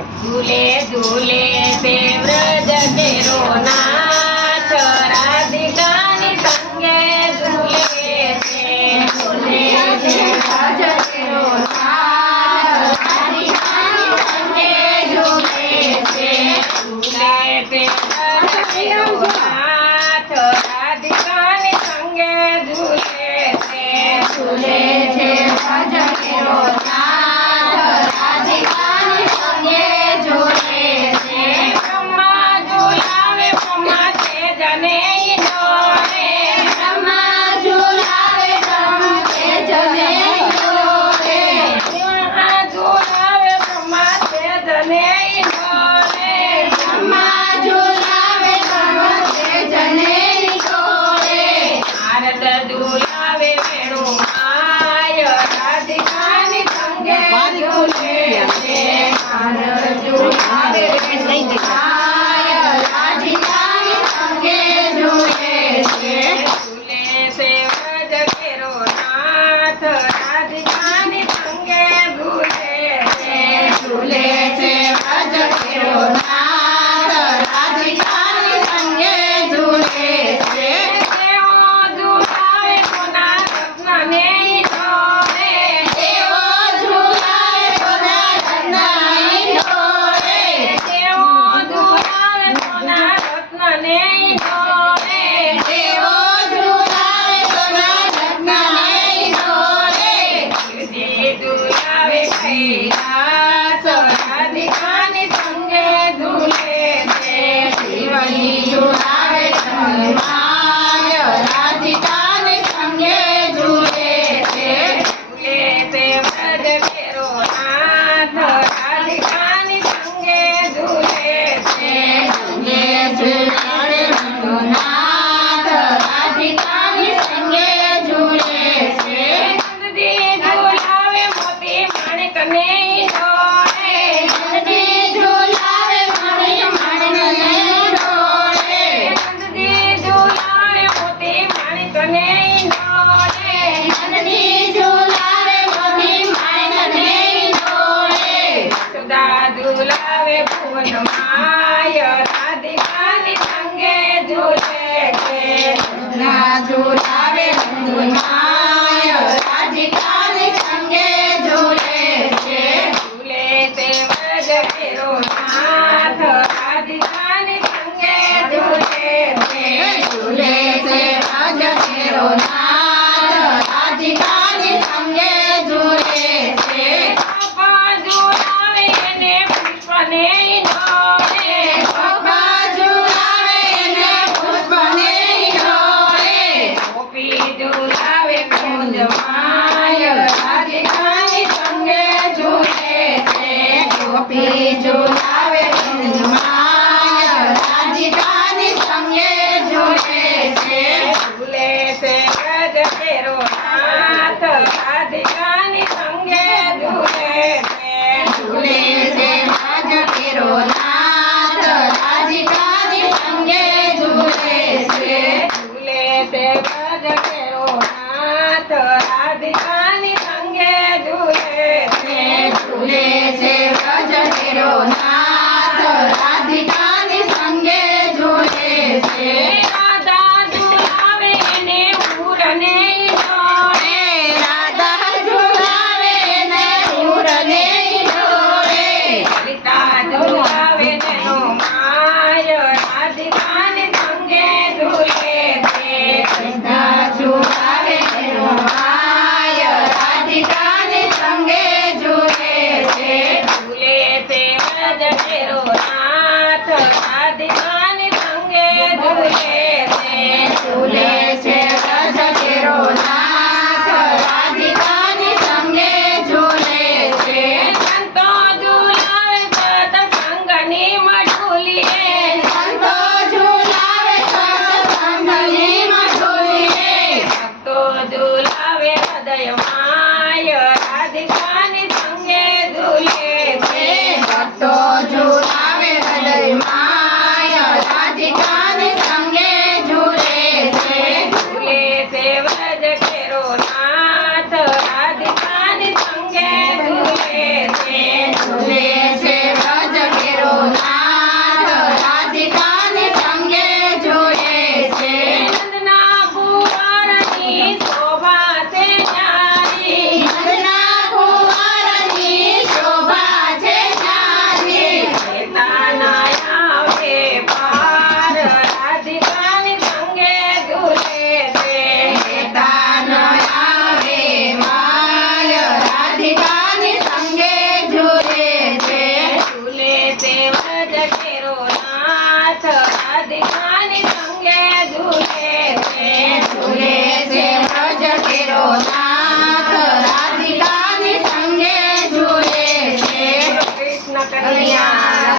झूले झूले से व्रज केरो नाथ राधिकानी संगे झूले से झूले से व्रज केरो नाथ राधिकानी संगे झूले से झूले से व्रज केरो नाथ राधिकानी संगे झूले से झूले से व्रज केरो नाथ राधिकानी संगे झूले से ब्रह्मा झूलावे ब्रह्मा ते जने डोरे ब्रह्मा झूलावे ब्रह्मा ते जने डोरे ब्रह्मा झूलावे ब्रह्मा ते जने डोरे ब्रह्मा झूलावे ब्रह्मा ते जने डोरे नारद झूलावे वेणु माय राधिकानी संगे झूले से नारद झूलावे वेणु माय राधिकानी संगे झूले से झूले से व्रज केरो नाथ राधिकानी संगे झूले से झूले से व्रज केरो नाथ राधिकानी संगे झूले से देवो झूलावे कोना रत्नने डोरे देवो झूलावे कोना रत्नने डोरे देवो झूलावे कोना रत्नने डोरे देवो झूलावे कोना रत्नने डोरे शिवजी झूलावे कैलास राधिकानी संगे झूले से शिवजी झूलावे चंद्रमाय राधिकानी संगे झूले से झूले से व्रज केरो नाथ राधिकानी संगे झूले से झूले से व्रज केरो नाथ राधिकानी संगे झूले से नंदी झूलावे मोती माणिक ने डोरे नंदी झूलावे मोती माणिक ने डोरे नंदी झूलावे मोती माणिक ने डोरे नंदी झूलावे मोती माणिक ने डोरे सुधा झूलावे भुवन माय राधिकानी संगे झूले से सुधा झूलावे भुवन माय राधिकानी संगे झूले से झूले से व्रज केरो नाथ राधिकानी संगे झूले से झूले से व्रज केरो नाथ राधिकानी संगे झूले से बापा झूलावे ने पुष्पने